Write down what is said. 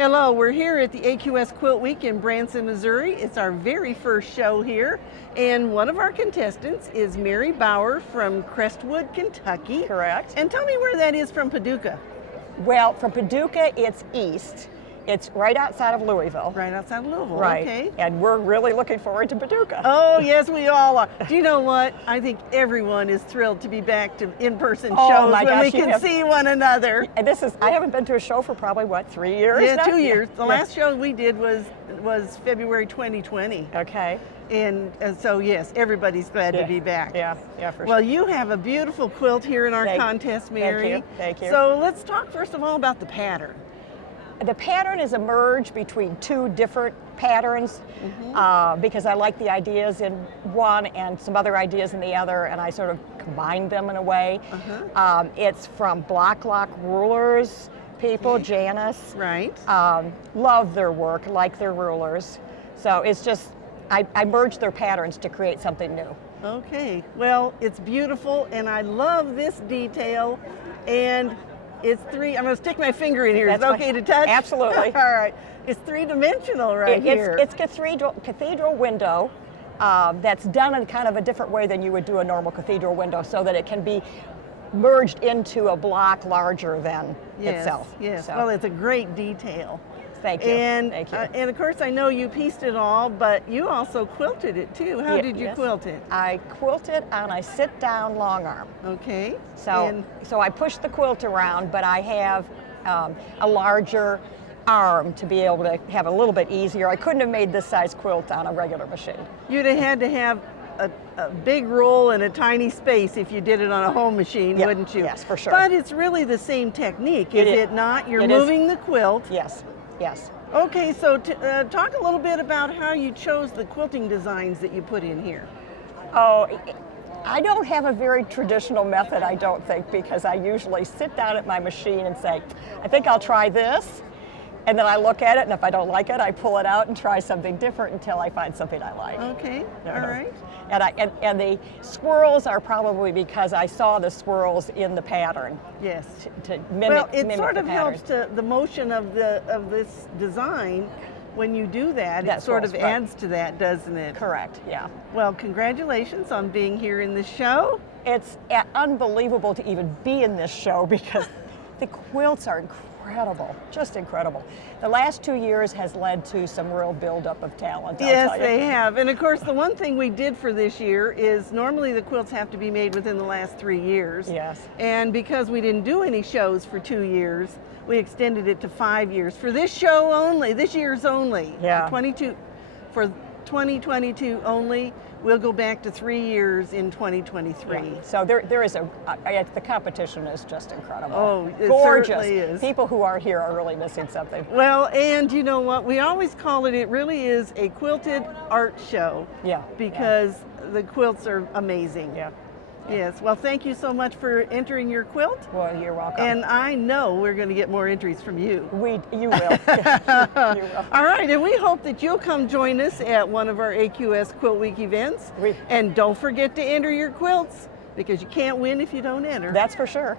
Hello, we're here at the AQS Quilt Week in Branson, Missouri. It's our very first show here, and one of our contestants is Mary Bauer from Crestwood, Kentucky. Correct. And tell me where that is from Paducah. Well, from Paducah, it's east. It's right outside of Louisville. Right outside of Louisville, Right. okay. And we're really looking forward to Paducah. Oh, yes, we all are. Do you know what? I think everyone is thrilled to be back to in-person Oh, shows my when we gosh, you can have- see one another. And I haven't been to a show for probably, 3 years Yeah, now? 2 years. The Yeah. last show we did was February 2020. Okay. And so, yes, everybody's glad to be back. Yeah, for Well, sure. you have a beautiful quilt here in our contest, Mary. Thank you. So let's talk first of all about the pattern. The pattern is a merge between two different patterns because I like the ideas in one and some other ideas in the other, and I sort of combine them in a way. It's from Blok Lock Rulers people, Janice. Right. Love their work, like their rulers. So it's just, I merged their patterns to create something new. Okay. Well, it's beautiful, and I love this detail. And it's I'm going to stick my finger in here. Is it okay to touch? Absolutely. All right. It's three-dimensional here. It's Cathedral Window that's done in kind of a different way than you would do a normal cathedral window, so that it can be merged into a block larger than itself. Yes. So, Well, it's a great detail. thank you. And, Thank you. And of course, I know you pieced it all, but you also quilted it too. How did you Yes. quilt it? I quilted on a sit-down long arm. Okay. So I push the quilt around, but I have a larger arm to be able to have a little bit easier. I couldn't have made this size quilt on a regular machine. You'd have had to have a big roll and a tiny space if you did it on a home machine, wouldn't you? Yes, for sure. But it's really the same technique, is it not? You're moving the quilt. Yes. Okay, so talk a little bit about how you chose the quilting designs that you put in here. Oh, I don't have a very traditional method, I don't think, because I usually sit down at my machine and say, I think I'll try this. And then I look at it, and if I don't like it, I pull it out and try something different until I find something I like. Okay, all right. And the swirls are probably because I saw the swirls in the pattern. Yes. To mimic it sort the of pattern. helps to the motion of this design. When you do that, it That sort of swirls, right. adds to that, doesn't it? Correct, yeah. Well, congratulations on being here in the show. It's unbelievable to even be in this show because the quilts are incredible, just incredible. The last 2 years has led to some real buildup of talent. Yes, they have. And of course, the one thing we did for this year is normally the quilts have to be made within the last 3 years. Yes. And because we didn't do any shows for 2 years, we extended it to 5 years. For this show only, this year's only, Yeah. for 2022 only, we'll go back to 3 years in 2023. Yeah. So there is the competition is just incredible. Oh, it gorgeous. certainly is. People who aren't here are really missing something. Well, and you know what? We always call it really is a quilted art show. Yeah. Because the quilts are amazing. Yeah. Yes. Well, thank you so much for entering your quilt. Well, you're welcome. And I know we're going to get more entries from you. You will. You will. All right, and we hope that you'll come join us at one of our AQS Quilt Week events. And don't forget to enter your quilts, because you can't win if you don't enter. That's for sure.